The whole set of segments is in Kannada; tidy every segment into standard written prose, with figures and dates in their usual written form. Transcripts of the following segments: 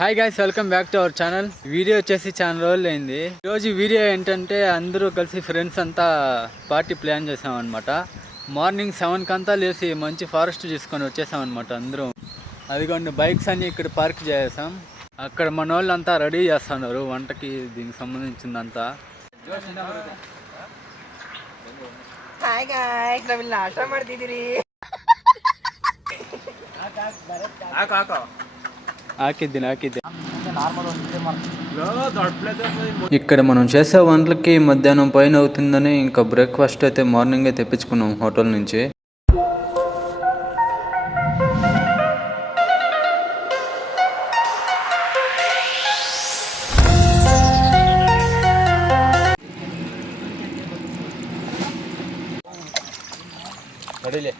Hi guys, welcome back to our channel. Video వచ్చేసి చాలా రోజులు అయింది. ఈరోజు వీడియో ఏంటంటే అందరూ కలిసి ఫ్రెండ్స్ అంతా పార్టీ ప్లాన్ చేసామన్నమాట. మార్నింగ్ 7 కంతా లేచి మంచి ఫారెస్ట్ తీసుకొని వచ్చేసామన్నమాట అందరం. అదిగోండి బైక్స్ అన్ని ఇక్కడ పార్క్ చేసాం. అక్కడ మన వాళ్ళంతా రెడీ చేస్తున్నారు వంటకి దీనికి సంబంధించిందంతా. ಹಾಯ್ ಗಾಯ್ಸ್, ನಾವಿಲ್ಲಿ ನಾಷ್ಟ ಮಾಡ್ತಿದ್ದೀರಿ. ಹಾಕಿದ್ದೀನಿ. ఇక్కడ మనం చేసే వంటలకి మధ్యాహ్నం పైన అవుతుందని ఇంకా బ్రేక్ఫాస్ట్ అయితే మార్నింగే తెప్పించుకున్నాం హోటల్ నుంచి. రెడీలే.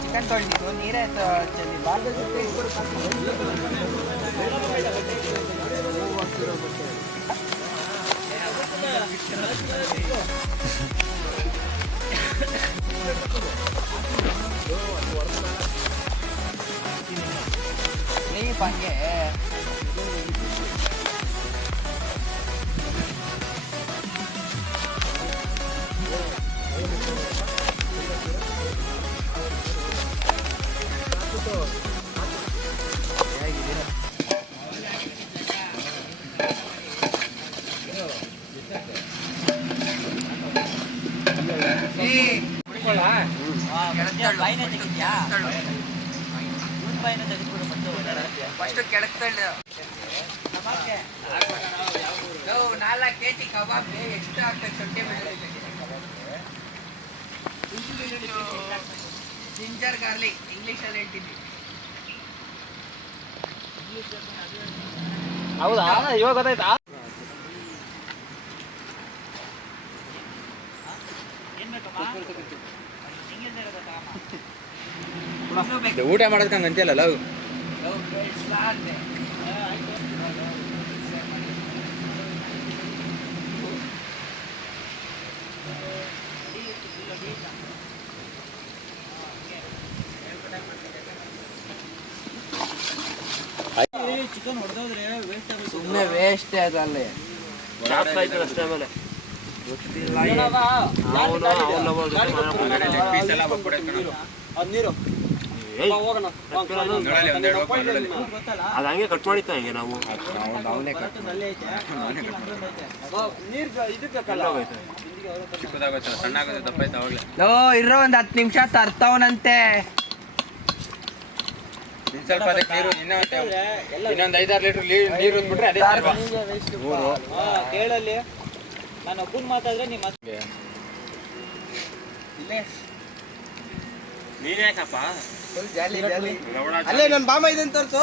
ಚಿಕನ್ ತೊಳೆದಿದ್ದು ನೀರೇ ಪಂಗೆ ಫಸ್ಟ್ ಕೆಳಕ್ತಳ್ಳು 4 kg ಕಬಾಬ್ ಎಷ್ಟು ಆಗ್ತದೆ? ಶುಂಠಿ ಬೆಳ್ಳುಳ್ಳಿ ಜಿಂಜರ್ ಗಾರ್ಲಿಕ್ ಇಂಗ್ಲೀಷಲ್ಲಿ ಹೇಳ್ತೀನಿ. ಹೌದಾ? ಇವಾಗ ಗೊತ್ತಾಯ್ತಾ? ಊಟ ಮಾಡೋದಕ್ಕೆ ಅಂತೀಯಲ್ಲ. ಚಿಕನ್ ಹೊಡೆದೋದ್ರೆ ವೇಸ್ಟ್ ಆಗುತ್ತೆ. ಸುಮ್ಮನೆ ವೇಸ್ಟ್ ಅದಲ್ಲ ಅಷ್ಟೇ. ಆಮೇಲೆ ಅದು ಹಂಗೆ ಕಟ್ ಮಾಡಿತ್ತ ಹಂಗೆ ನಾವು ಇರೋ ಒಂದ್ 10 ನಿಮಿಷ ತರ್ತಾವನಂತೆ. ಸ್ವಲ್ಪ ನೀರು ಇನ್ನೊಂದು 5-6 ಲೀಟರ್ ನೀರು ಬಿಟ್ರೆ ಅದೇ ಕೇಳಲ್ಲಿ ನಾನು ಒಬ್ಬನ್ ಮಾತಾಡಿದ್ರೆ ನಿಮ್ಮ ನೀನ್ಯಾಕಪ್ಪ ಅಲ್ಲೇ ನನ್ ಬಾಮ ಇದನ್ ತೋರ್ಸು.